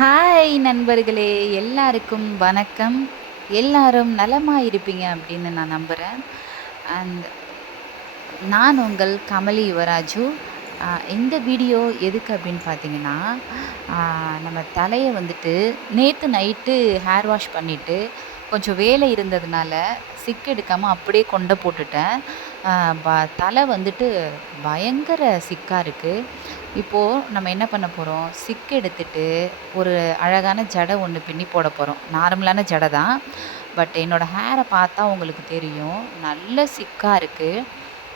Hi நண்பர்களே. எல்லாருக்கும் வணக்கம். எல்லாரும் நலமாக இருப்பீங்க அப்படின்னு நான் நம்புகிறேன் அண்ட் நான் உங்கள் கமலி யுவராஜு. இந்த வீடியோ எதுக்கு அப்படின்னு பார்த்தீங்கன்னா நம்ம தலையை வந்துட்டு நேற்று நைட்டு ஹேர் வாஷ் பண்ணிவிட்டு கொஞ்சம் வேலை இருந்ததுனால சிக்கு எடுக்காமல் அப்படியே கொண்டை போட்டுட்டேன். ப- தலை வந்துட்டு பயங்கர சிக்காக இருக்குது இப்போது நம்ம என்ன பண்ண போகிறோம் சிக்கு எடுத்துட்டு ஒரு அழகான ஜடை ஒன்று பின்னி போட போகிறோம் நார்மலான ஜடை தான். பட் என்னோடய ஹேரை பார்த்தா உங்களுக்கு தெரியும். நல்ல சிக்காக இருக்குது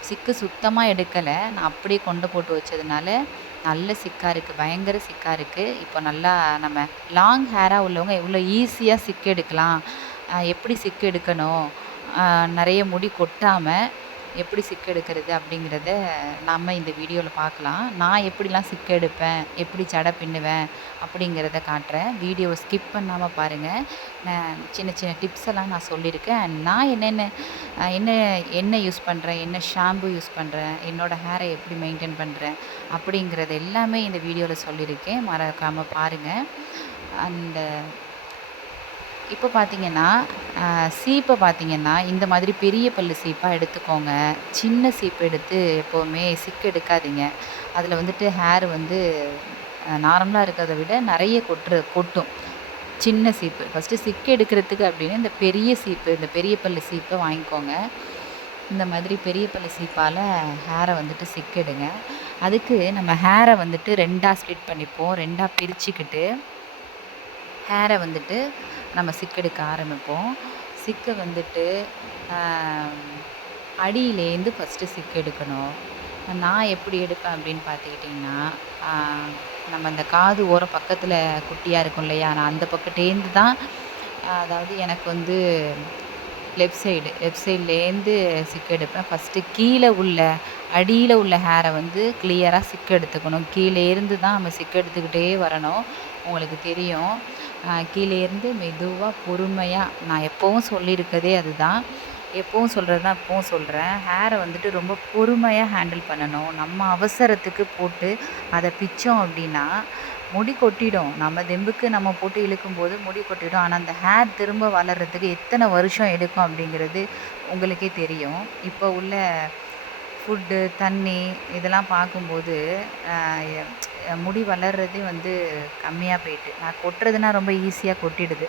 சிக்கு சுத்தமாக எடுக்கலை. நான் அப்படியே கொண்டு போட்டு வச்சதுனால நல்ல சிக்காக இருக்குது பயங்கர சிக்காக இருக்குது இப்போ நல்லா நம்ம லாங் ஹேராக உள்ளவங்க எவ்வளோ ஈஸியாக சிக்கு எடுக்கலாம். எப்படி சிக்கு எடுக்கணும்? நிறைய முடி கொட்டாமல் எப்படி சிக்கு எடுக்கிறது அப்படிங்கிறத நம்ம இந்த வீடியோவில் பார்க்கலாம். நான் எப்படிலாம் சிக்கு எடுப்பேன்? எப்படி ஜடை பின்னுவேன்? அப்படிங்கிறத காட்டுறேன். வீடியோவை ஸ்கிப் பண்ணாமல் பாருங்கள் நான் சின்ன சின்ன டிப்ஸ் எல்லாம் நான் சொல்லியிருக்கேன். நான் என்னென்ன என்ன என்ன யூஸ் பண்ணுறேன் என்ன ஷாம்பு யூஸ் பண்ணுறேன் என்னோடய ஹேரை எப்படி மெயின்டைன் பண்ணுறேன் அப்படிங்கிறது எல்லாமே இந்த வீடியோவில் சொல்லியிருக்கேன். மறக்காமல் பாருங்கள் அந்த இப்போ பார்த்தீங்கன்னா சீப்பை பார்த்தீங்கன்னா இந்த மாதிரி பெரிய பல்லு சீப்பாக எடுத்துக்கோங்க. சின்ன சீப்பு எடுத்து எப்போவுமே சிக்கு எடுக்காதீங்க. அதில் வந்துட்டு ஹேர் வந்து நார்மலாக இருக்கிறத விட நிறைய கொட்டுற கொட்டும். சின்ன சீப்பு. ஃபஸ்ட்டு சிக்கு எடுக்கிறதுக்கு அப்படின்னு இந்த பெரிய சீப்பு இந்த பெரிய பல்லு சீப்பை வாங்கிக்கோங்க. இந்த மாதிரி பெரிய பல்லு சீப்பால் ஹேரை வந்துட்டு சிக்கெடுங்க அதுக்கு நம்ம ஹேரை வந்துட்டு ரெண்டாக ஸ்ப்ளிட் பண்ணிப்போம். ரெண்டாக பிரிச்சுக்கிட்டு ஹேரை வந்துட்டு நம்ம சிக்கெடுக்க ஆரம்பிப்போம். சிக்கை வந்துட்டு அடியிலேருந்து ஃபஸ்ட்டு சிக்கு எடுக்கணும். நான் எப்படி எடுப்பேன் அப்படின்னு பார்த்துக்கிட்டிங்கன்னா நம்ம அந்த காது ஓரம் பக்கத்தில் குட்டியாக இருக்கும் இல்லையா? நான் அந்த பக்கத்துலேருந்து தான் அதாவது எனக்கு வந்து லெஃப்ட் சைடு லெஃப்ட் சைட்லேருந்து சிக்கு எடுப்பேன். ஃபஸ்ட்டு கீழே உள்ள அடியில் உள்ள ஹேரை வந்து கிளியராக சிக்கு எடுத்துக்கணும். கீழே இருந்து தான் நம்ம சிக்கு எடுத்துக்கிட்டே வரணும். உங்களுக்கு தெரியும். கீழேருந்து மெதுவாக பொறுமையாக நான் எப்போவும் சொல்லியிருக்கதே அதுதான். எப்போவும் சொல்கிறது தான் இப்போவும் சொல்கிறேன் ஹேரை வந்துட்டு ரொம்ப பொறுமையாக ஹேண்டில் பண்ணணும். நம்ம அவசரத்துக்கு போட்டு அதை பிச்சோம் அப்படின்னா முடி கொட்டிடும். நம்ம தெம்புக்கு நம்ம போட்டு இழுக்கும்போது முடி கொட்டிடும். ஆனால் அந்த ஹேர் திரும்ப வளர்கிறதுக்கு எத்தனை வருஷம் எடுக்கும் அப்படிங்கிறது உங்களுக்கே தெரியும். இப்போ உள்ள ஃபுட்டு தண்ணி இதெல்லாம் பார்க்கும்போது முடி வளர்றதே வந்து கம்மியாக போயிட்டு. நான் கொட்டுறதுனா ரொம்ப ஈஸியாக கொட்டிடுது.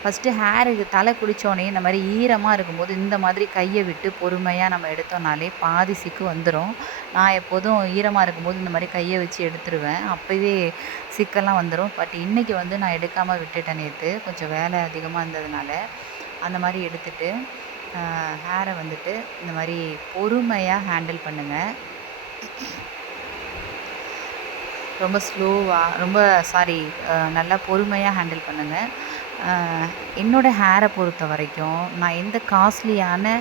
ஃபஸ்ட்டு ஹேருக்கு தலை குளித்தோடனே இந்த மாதிரி ஈரமாக இருக்கும்போது இந்த மாதிரி கையை விட்டு பொறுமையாக நம்ம எடுத்தோம்னாலே பாதி சிக்கு வந்துடும் நான் எப்போதும் ஈரமாக இருக்கும்போது இந்த மாதிரி கையை வச்சு எடுத்துருவேன். அப்போவே சிக்கெல்லாம் வந்துடும் பட் இன்றைக்கி வந்து நான் எடுக்காமல் விட்டுட்டேன் நேற்று கொஞ்சம் வேலை அதிகமாக இருந்ததுனால அந்த மாதிரி எடுத்துட்டு ஹேரை வந்துட்டு இந்த மாதிரி பொறுமையாக ஹேண்டில் பண்ணுங்கள் ரொம்ப ஸ்லோவாக ரொம்ப சாரி நல்லா பொறுமையாக ஹேண்டில் பண்ணுங்கள் என்னோடய ஹேரை பொறுத்த வரைக்கும் நான் எந்த காஸ்ட்லியான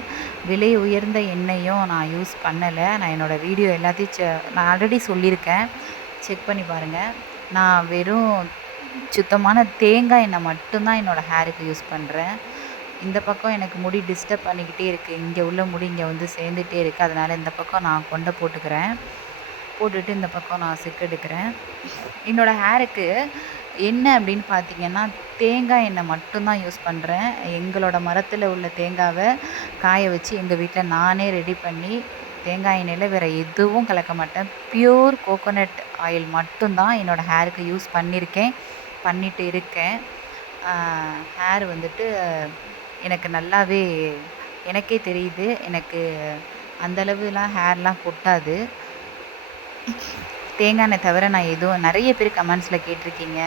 விலை உயர்ந்த எண்ணெயும் நான் யூஸ் பண்ணலை. நான் என்னோடய வீடியோ எல்லாத்தையும் செ நான் ஆல்ரெடி சொல்லியிருக்கேன். செக் பண்ணி பாருங்கள் நான் வெறும் சுத்தமான தேங்காய் எண்ணெய் மட்டும்தான் என்னோடய ஹேருக்கு யூஸ் பண்ணுறேன் இந்த பக்கம் எனக்கு முடி டிஸ்டர்ப் பண்ணிக்கிட்டே இருக்குது இங்கே உள்ள முடி இங்கே வந்து சேர்ந்துகிட்டே இருக்குது அதனால் இந்த பக்கம் நான் கொண்டை போட்டுக்கிறேன். போட்டுட்டு இந்த பக்கம் நான் செக் எடுக்கிறேன். என்னோடய ஹேருக்கு என்ன அப்படின்னு பார்த்தீங்கன்னா தேங்காய் எண்ணெய் மட்டும்தான் யூஸ் பண்ணுறேன் எங்களோட மரத்தில் உள்ள தேங்காவை காய வச்சு எங்கள் வீட்டில் நானே ரெடி பண்ணி தேங்காய் எண்ணெயில் வேறு எதுவும் கலக்க மாட்டேன். பியூர் கோகோனட் ஆயில் மட்டும்தான் என்னோடய ஹேருக்கு யூஸ் பண்ணியிருக்கேன் பண்ணிட்டு இருக்கேன். ஹேர் வந்துட்டு எனக்கு நல்லாவே எனக்கே தெரியுது. எனக்கு அந்தளவுலாம் ஹேர்லாம் கொட்டாது. தேங்காய் எண்ணெய் தவிர நான் எதுவும் நிறைய பேர் கமெண்ட்ஸில் கேட்டிருக்கீங்க.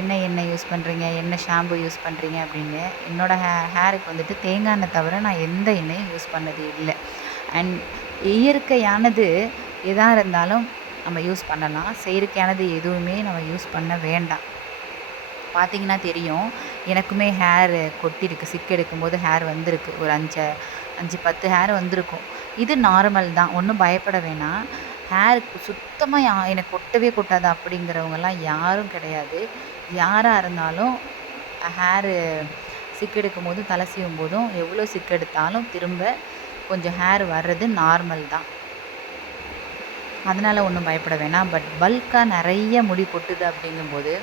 என்ன எண்ணெய் யூஸ் பண்ணுறீங்க என்ன ஷாம்பு யூஸ் பண்ணுறீங்க அப்படின்னு. என்னோடய ஹே ஹேருக்கு வந்துட்டு தேங்காய் எண்ணெய் தவிர நான் எந்த எண்ணெயும் யூஸ் பண்ணது இல்லை. அண்ட் இயற்கையானது எதாக இருந்தாலும் நம்ம யூஸ் பண்ணலாம். செயற்கையானது எதுவுமே நம்ம யூஸ் பண்ண வேண்டாம். பார்த்தீங்கன்னா தெரியும் எனக்குமே ஹேர் கொட்டியிருக்கு சிக்கு எடுக்கும்போது ஹேர் வந்திருக்கு. ஒரு அஞ்சு அஞ்சு பத்து ஹேர் வந்திருக்கும். இது நார்மல் தான். ஒன்றும் பயப்பட வேணாம். ஹேருக்கு சுத்தமாக யா எனக்கு கொட்டவே கொட்டாது அப்படிங்கிறவங்கெல்லாம் யாரும் கிடையாது. யாராக இருந்தாலும் ஹேரு சிக்கு எடுக்கும் போதும் தலை சீவும் போதும் எவ்வளோ சிக்கு எடுத்தாலும் திரும்ப கொஞ்சம் ஹேர் வர்றது நார்மல் தான். அதனால் ஒன்றும் பயப்பட வேணாம். பட் பல்காக நிறைய முடி கொட்டுது அப்படிங்கும்போது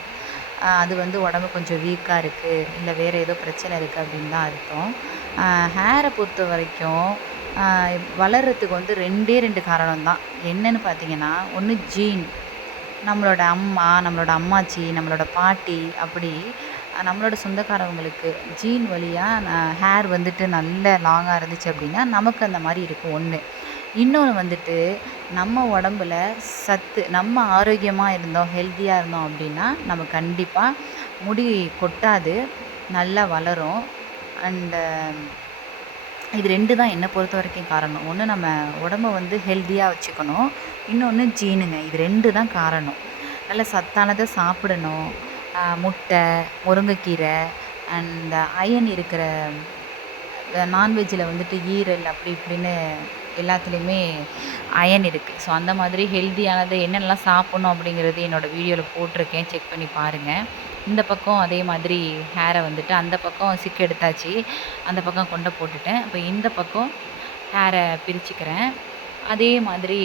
அது வந்து உடம்பு கொஞ்சம் வீக்காக இருக்குது இல்லை வேறு ஏதோ பிரச்சனை இருக்குது அப்படின்னு தான் அர்த்தம். ஹேரை பொறுத்த வரைக்கும் வளர்கிறதுக்கு வந்து ரெண்டே ரெண்டு காரணம் தான் என்னன்னு பார்த்தீங்கன்னா ஒன்று ஜீன் நம்மளோட அம்மா நம்மளோட அம்மாச்சி நம்மளோட பாட்டி அப்படி நம்மளோட சொந்தக்காரவங்களுக்கு ஜீன் வழியாக ஹேர் வந்துட்டு நல்ல லாங்காக இருந்துச்சு அப்படின்னா நமக்கு அந்த மாதிரி இருக்கும் ஒன்று இன்னொன்று வந்துட்டு நம்ம உடம்புல சத்து நம்ம ஆரோக்கியமாக இருந்தோம் ஹெல்த்தியாக இருந்தோம் அப்படின்னா நம்ம கண்டிப்பாக முடி கொட்டாது நல்லா வளரும். அண்டு இது ரெண்டு தான் என்னை பொறுத்த வரைக்கும் காரணம். ஒன்று நம்ம உடம்ப வந்து ஹெல்த்தியாக வச்சுக்கணும். இன்னொன்று ஜீனுங்க. இது ரெண்டு தான் காரணம். நல்ல சத்தானதை சாப்பிடணும். முட்டை முருங்கைக்கீரை அண்ட் அயன் இருக்கிற நான்வெஜ்ஜில் வந்துட்டு ஈரல் அப்படி இப்படின்னு எல்லாத்துலேயுமே அயன் இருக்குது ஸோ அந்த மாதிரி ஹெல்த்தியானது என்னென்னலாம் சாப்பிட்ணும் அப்படிங்கிறது என்னோடய வீடியோவில் போட்டிருக்கேன். செக் பண்ணி பாருங்கள் இந்த பக்கம் அதே மாதிரி ஹேரை வந்துட்டு அந்த பக்கம் சிக்கு எடுத்தாச்சு. அந்த பக்கம் கொண்டை போட்டுட்டேன். இப்போ இந்த பக்கம் ஹேரை பிரிச்சுக்கிறேன். அதே மாதிரி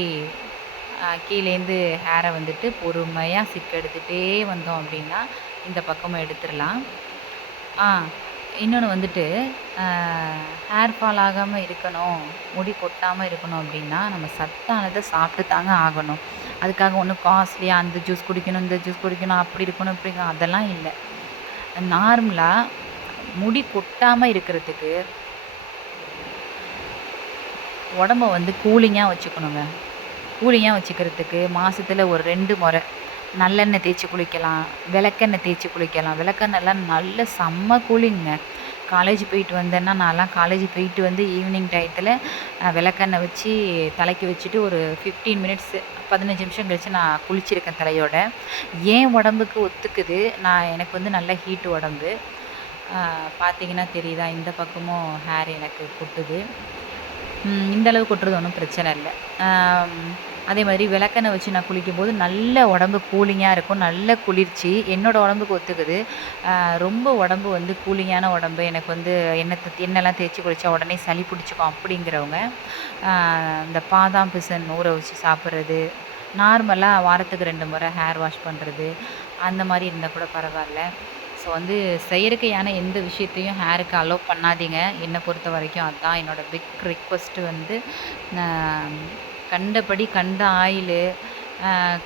கீழேருந்து ஹேரை வந்துட்டு பொறுமையாக சிக்கு எடுத்துகிட்டே வந்தோம் அப்படின்னா இந்த பக்கமும் எடுத்துடலாம். ஆ இன்னொன்று வந்துட்டு ஹேர் ஃபால் ஆகாமல் இருக்கணும் முடி கொட்டாமல் இருக்கணும் அப்படின்னா நம்ம சத்தானதை சாப்பிட்டு தாங்க ஆகணும். அதுக்காக ஒன்றும் காஸ்ட்லியாக அந்த ஜூஸ் குடிக்கணும் இந்த ஜூஸ் குடிக்கணும் அப்படி இருக்கணும் இப்படி அதெல்லாம் இல்லை. நார்மலாக முடி கொட்டாமல் இருக்கிறதுக்கு உடம்ப வந்து கூலிங்காக வச்சுக்கணுங்க. கூலிங்காக வச்சுக்கிறதுக்கு மாதத்துல ஒரு ரெண்டு முறை நல்லெண்ணெய் தேய்ச்சி குளிக்கலாம் விளக்கெண்ணெய் தேய்ச்சி குளிக்கலாம். விளக்கெண்ணெய்லாம் நல்ல செம்ம கூலிங்க. காலேஜ் போயிட்டு வந்தேன்னா நான்லாம் காலேஜ் போயிட்டு வந்து ஈவினிங் டயத்தில் விளக்கெண்ணெய் வச்சு தலைக்கு வச்சுட்டு ஒரு ஃபிஃப்டீன் மினிட்ஸ் பதினஞ்சு நிமிஷம் கழித்து நான் குளிச்சிருக்கேன் தலையோட. ஏன் உடம்புக்கு ஒத்துக்குது? நான் எனக்கு வந்து நல்ல ஹீட் உடம்பு. பார்த்தீங்கன்னா தெரியுதா? இந்த பக்கமும் ஹேர் எனக்கு கொட்டுது. இந்த அளவு கொட்டுறது ஒன்றும் பிரச்சனை இல்லை. அதே மாதிரி விளக்கெண்ணெய் வச்சு நான் குளிக்கும்போது நல்ல உடம்பு கூலிங்காக இருக்கும். நல்ல குளிர்ச்சி. என்னோடய உடம்புக்கு ஒத்துக்குது. ரொம்ப உடம்பு வந்து கூலிங்கான உடம்பு. எனக்கு வந்து எண்ணெய் எண்ணெய்லாம் தேய்ச்சி குளித்தா உடனே சளி பிடிச்சிக்கும் அப்படிங்கிறவங்க இந்த பாதாம் பிசன் ஊற வச்சு சாப்பிட்றது நார்மலாக வாரத்துக்கு ரெண்டு முறை ஹேர் வாஷ் பண்ணுறது அந்த மாதிரி இருந்தால் கூட பரவாயில்ல. ஸோ வந்து செயற்கையான எந்த விஷயத்தையும் ஹேருக்கு அலோவ் பண்ணாதீங்க. என்னை பொறுத்த வரைக்கும் அதுதான் என்னோடய பிக் ரிக்வஸ்ட்டு வந்து கண்டபடி கண்ட ஆயிலு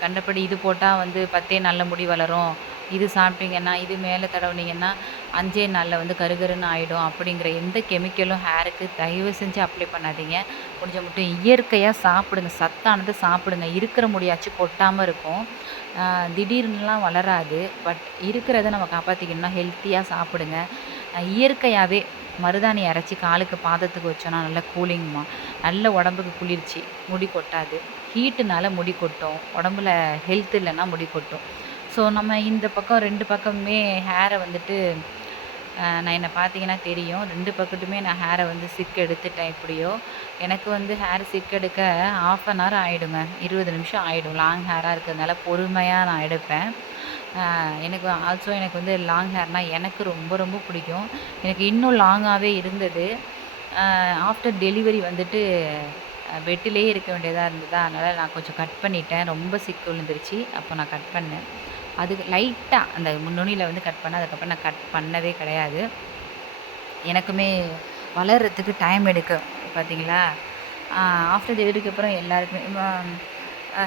கண்டபடி இது போட்டால் வந்து பத்தே நாளில் முடி வளரும். இது சாப்பிட்டீங்கன்னா இது மேலே தடவுனீங்கன்னா அஞ்சே நாளில் வந்து கருகருன்னு ஆகிடும் அப்படிங்கிற எந்த கெமிக்கலும் ஹேருக்கு தயவு செஞ்சு அப்ளை பண்ணாதீங்க. கொஞ்சம் மட்டும் இயற்கையாக சாப்பிடுங்க. சத்தானது சாப்பிடுங்க. இருக்கிற முடியாச்சும் கொட்டாமல் இருக்கும். திடீர்னுலாம் வளராது. பட் இருக்கிறத நம்ம காப்பாற்றிக்கணும்னா ஹெல்த்தியாக சாப்பிடுங்க. இயற்கையாகவே மருதாணி அரைச்சி காலுக்கு பாதத்துக்கு வச்சோன்னா நல்லா கூலிங்மா. நல்ல உடம்புக்கு குளிர்ச்சி. முடி கொட்டாது. ஹீட்டுனால முடி கொட்டும். உடம்புல ஹெல்த் இல்லைன்னா முடி கொட்டும். ஸோ நம்ம இந்த பக்கம் ரெண்டு பக்கமுமே ஹேரை வந்துட்டு நான் என்னை பார்த்தீங்கன்னா தெரியும். ரெண்டு பக்கத்துமே நான் ஹேரை வந்து சிக் எடுத்துட்டேன் எப்படியோ. எனக்கு வந்து ஹேர் சிக் எடுக்க ஆஃப் அன் ஹவர் ஆகிடுங்க இருபது நிமிஷம் ஆகிடும் லாங் ஹேராக இருக்கிறதுனால பொறுமையாக நான் எடுப்பேன். எனக்கு ஆல்சோ எனக்கு வந்து லாங் ஹேர்னால் எனக்கு ரொம்ப ரொம்ப பிடிக்கும். எனக்கு இன்னும் லாங்காகவே இருந்தது. ஆஃப்டர் டெலிவரி வந்துட்டு வெட்டிலே இருக்க வேண்டியதாக இருந்ததா அதனால் நான் கொஞ்சம் கட் பண்ணிட்டேன். ரொம்ப சிக்கு விழுந்துருச்சு. அப்போ நான் கட் பண்ணேன். அதுக்கு லைட்டாக அந்த முன்னணியில் வந்து கட் பண்ணேன். அதுக்கப்புறம் நான் கட் பண்ணவே கிடையாது. எனக்குமே வளர்கிறதுக்கு டைம் எடுக்கும் பார்த்தீங்களா ஆஃப்டர் டெலிவரிக்கு அப்புறம் எல்லாருக்குமே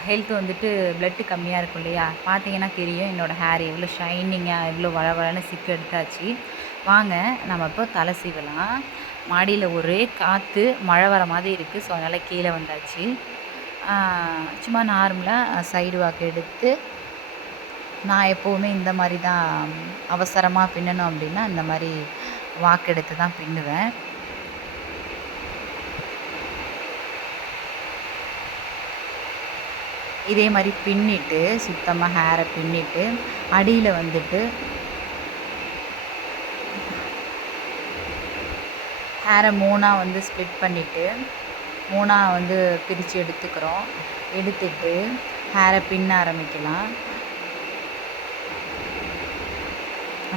ஹெல்த் வந்துட்டு ப்ளட்டு கம்மியாக இருக்கும் இல்லையா? பார்த்தீங்கன்னா தெரியும் என்னோடய ஹேர் எவ்வளோ ஷைனிங்காக எவ்வளோ வளவளன்னு சிக்கு எடுத்தாச்சு. வாங்க நம்ம இப்போ தலை சீவலாம். மாடியில் ஒரே காற்று மழை வர மாதிரி இருக்குது ஸோ அதனால் கீழே வந்தாச்சு. சும்மா நார்மலாக சைடு வாக்கு எடுத்து நான் எப்போவுமே இந்த மாதிரி தான் அவசரமாக பின்னணும் அப்படின்னா இந்த மாதிரி வாக்கு எடுத்து தான் பின்னுவேன். இதே மாதிரி பின்னிட்டு சுத்தமாக ஹேரை பின்னிட்டு அடியில் வந்துட்டு ஹேரை மூணாக வந்து ஸ்ப்ளிட் பண்ணிவிட்டு மூணாக வந்து பிரித்து எடுத்துக்கிறோம். எடுத்துட்டு ஹேரை பின்ன ஆரம்பிக்கலாம்.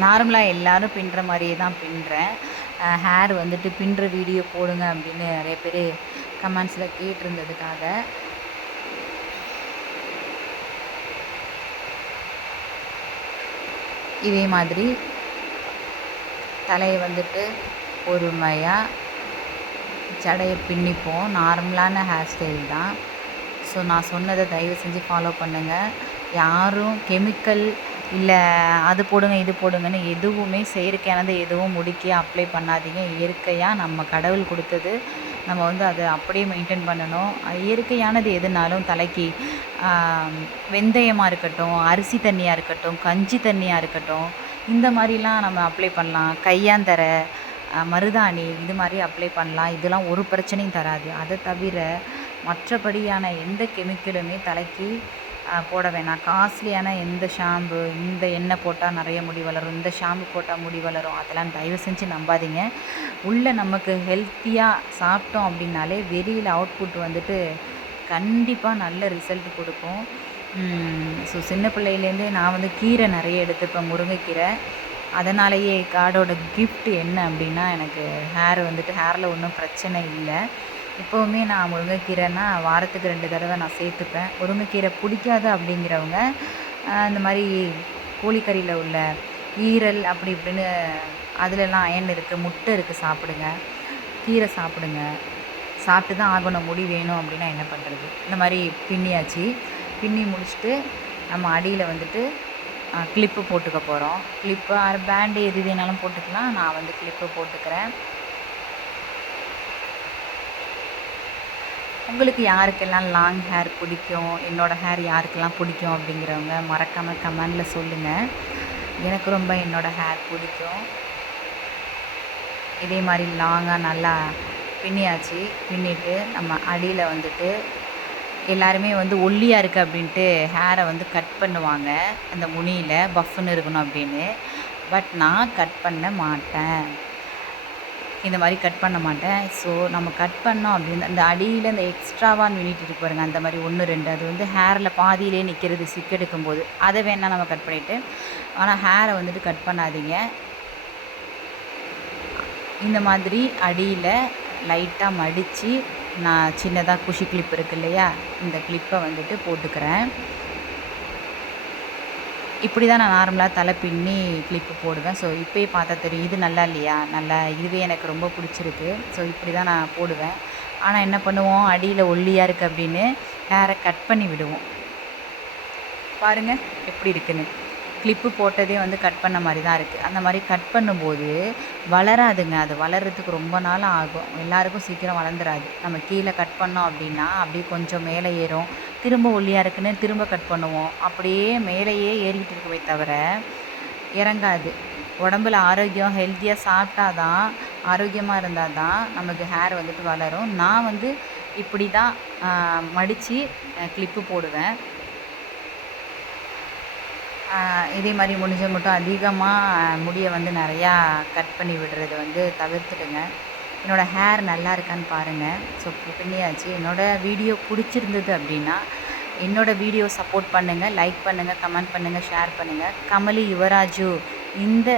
நார்மலாக எல்லோரும் பின்னுற மாதிரியே தான் பின்னுறேன் ஹேர் வந்துட்டு பின்னுற வீடியோ போடுங்க அப்படின்னு நிறைய பேர் கமெண்ட்ஸில் கேட்டிருந்ததுக்காக. இதே மாதிரி தலையை வந்துட்டு பொறுமையாக ஜடையை பின்னிப்போம். நார்மலான ஹேர் ஸ்டைல் தான். ஸோ நான் சொன்னதை தயவு செஞ்சு ஃபாலோ பண்ணுங்கள் யாரும் கெமிக்கல் இல்லை அது போடுங்க இது போடுங்கன்னு எதுவுமே செயற்கையானது எதுவும் முடிக்க அப்ளை பண்ணாதீங்க. இயற்கையாக நம்ம கடவுள் கொடுத்தது நம்ம வந்து அதை அப்படியே மெயின்டைன் பண்ணணும். இயற்கையானது எதுனாலும் தலைக்கு வெந்தயமாக இருக்கட்டும் அரிசி தண்ணியாக இருக்கட்டும் கஞ்சி தண்ணியாக இருக்கட்டும் இந்த மாதிரிலாம் நம்ம அப்ளை பண்ணலாம். கையாந்தர மருதாணி இது மாதிரி அப்ளை பண்ணலாம். இதெல்லாம் ஒரு பிரச்சனையும் தராது. அதை தவிர மற்றபடியான எந்த கெமிக்கலுமே தலைக்கு போட வேணாம். காஸ்ட்லியான எந்த ஷாம்பு இந்த எண்ணெய் போட்டால் நிறைய முடி வளரும் இந்த ஷாம்பு போட்டால் முடி வளரும் அதெல்லாம் தயவு செஞ்சு நம்பாதீங்க. உள்ளே நமக்கு ஹெல்த்தியாக சாப்பிட்டோம் அப்படின்னாலே வெளியில் அவுட்புட் வந்துட்டு கண்டிப்பாக நல்ல ரிசல்ட் கொடுக்கும். ஸோ சின்ன பிள்ளையிலேருந்தே நான் வந்து கீரை நிறைய எடுத்துப்பேன் முருங்கைக்கீரை. அதனாலேயே காடோட கிஃப்ட் என்ன அப்படின்னா எனக்கு ஹேர் வந்துட்டு ஹேரில் ஒன்றும் பிரச்சனை இல்லை. எப்போவுமே நான் முருங்கைக்கீரைனா வாரத்துக்கு ரெண்டு தடவை நான் சேர்த்துப்பேன். முருங்கைக்கீரை பிடிக்காது அப்படிங்கிறவங்க இந்த மாதிரி கோழிக்கறியில் உள்ள ஈரல் அப்படி இப்படின்னு அதிலெல்லாம் அயன் இருக்குது முட்டை இருக்குது சாப்பிடுங்க. கீரை சாப்பிடுங்க. சாப்பிட்டு தான் ஆகணும். முடி வேணும் அப்படின்னா என்ன பண்ணுறது இந்த மாதிரி பின்னியாச்சு. பின்னி முடிச்சுட்டு நம்ம அடியில் வந்துட்டு கிளிப்பு போட்டுக்க போகிறோம் கிளிப்பு பேண்டு எது வேணாலும் போட்டுக்கலாம். நான் வந்து கிளிப்பு போட்டுக்கிறேன். உங்களுக்கு யாருக்கெல்லாம் லாங் ஹேர் பிடிக்கும்? என்னோடய ஹேர் யாருக்கெல்லாம் பிடிக்கும் அப்படிங்கிறவங்க மறக்காமல் கமெண்டில் சொல்லுங்கள் எனக்கு ரொம்ப என்னோடய ஹேர் பிடிக்கும். இதே மாதிரி லாங்காக நல்லா பின்னியாச்சு. பின்னிட்டு நம்ம அடியில் வந்துட்டு எல்லாருமே வந்து ஒல்லியாக இருக்குது அப்படின்ட்டு ஹேரை வந்து கட் பண்ணுவாங்க. அந்த முனியில் பஃப்னு இருக்கணும் அப்படின்னு. பட் நான் கட் பண்ண மாட்டேன். இந்த மாதிரி கட் பண்ண மாட்டேன். ஸோ நம்ம கட் பண்ணோம் அப்படின்னு அந்த அடியில் இந்த எக்ஸ்ட்ராவாக யூனிட் இருக்கு பாருங்கள் அந்த மாதிரி ஒன்று ரெண்டு. அது வந்து ஹேரில் பாதியிலே நிற்கிறது சிக் எடுக்கும்போது. அதை வேணால் நம்ம கட் பண்ணிவிட்டு ஆனால் ஹேரை வந்துட்டு கட் பண்ணாதீங்க. இந்த மாதிரி அடியில் லைட்டாக மடித்து நான் சின்னதாக குஷி கிளிப் இருக்கு இல்லையா? இந்த கிளிப்பை வந்துட்டு போட்டுக்கிறேன். இப்படி தான் நான் நார்மலாக தலை பின்னி கிளிப்பு போடுவேன். ஸோ இப்போயே பார்த்தா தெரியும் இது நல்லா இல்லையா? நல்லா இதுவே எனக்கு ரொம்ப பிடிச்சிருக்கு. ஸோ இப்படி தான் நான் போடுவேன். ஆனால் என்ன பண்ணுவோம்? அடியில் ஒல்லியாக இருக்குது அப்படின்னு ஹேரை கட் பண்ணி விடுவோம். பாருங்கள் எப்படி இருக்குன்னு. கிளிப்பு போட்டதே வந்து கட் பண்ண மாதிரி தான் இருக்குது அந்த மாதிரி கட் பண்ணும்போது வளராதுங்க. அது வளர்கிறதுக்கு ரொம்ப நாள் ஆகும். எல்லாருக்கும் சீக்கிரம் வளர்ந்துராது. நம்ம கீழே கட் பண்ணோம் அப்படின்னா அப்படியே கொஞ்சம் மேலே ஏறும். திரும்ப ஒல்லியாக இருக்குன்னு திரும்ப கட் பண்ணுவோம். அப்படியே மேலேயே ஏறிக்கிட்டு இருக்கவே தவிர இறங்காது. உடம்புல ஆரோக்கியம் ஹெல்த்தியாக சாப்பிட்டா தான் ஆரோக்கியமாக இருந்தால் தான் நமக்கு ஹேர் வந்துட்டு வளரும். நான் வந்து இப்படி தான் மடித்து கிளிப்பு போடுவேன். இதே மாதிரி முடிஞ்ச மட்டும் அதிகமாக முடியை வந்து நிறையா கட் பண்ணி விடுறது வந்து தவிர்த்துடுங்க. என்னோடய ஹேர் நல்லா இருக்கான்னு பாருங்கள் ஸோ பண்ணியாச்சு. என்னோடய வீடியோ பிடிச்சிருந்தது அப்படின்னா என்னோடய வீடியோ சப்போர்ட் பண்ணுங்கள் லைக் பண்ணுங்கள் கமெண்ட் பண்ணுங்கள் ஷேர் பண்ணுங்கள் கமலி யுவராஜு இந்த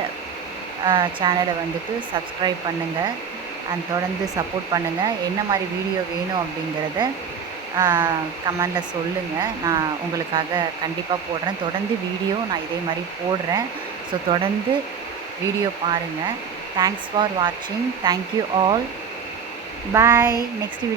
சேனலை வந்துட்டு சப்ஸ்கிரைப் பண்ணுங்கள் அண்ட் தொடர்ந்து சப்போர்ட் பண்ணுங்கள் என்ன மாதிரி வீடியோ வேணும் அப்படிங்கிறத கமெண்டில் சொல்லுங்கள் நான் உங்களுக்காக கண்டிப்பாக போடுறேன். தொடர்ந்து வீடியோ நான் இதே மாதிரி போடுறேன். ஸோ தொடர்ந்து வீடியோ பாருங்கள் தேங்க்ஸ் ஃபார் வாட்சிங் தேங்க்யூ ஆல் பாய் நெக்ஸ்ட்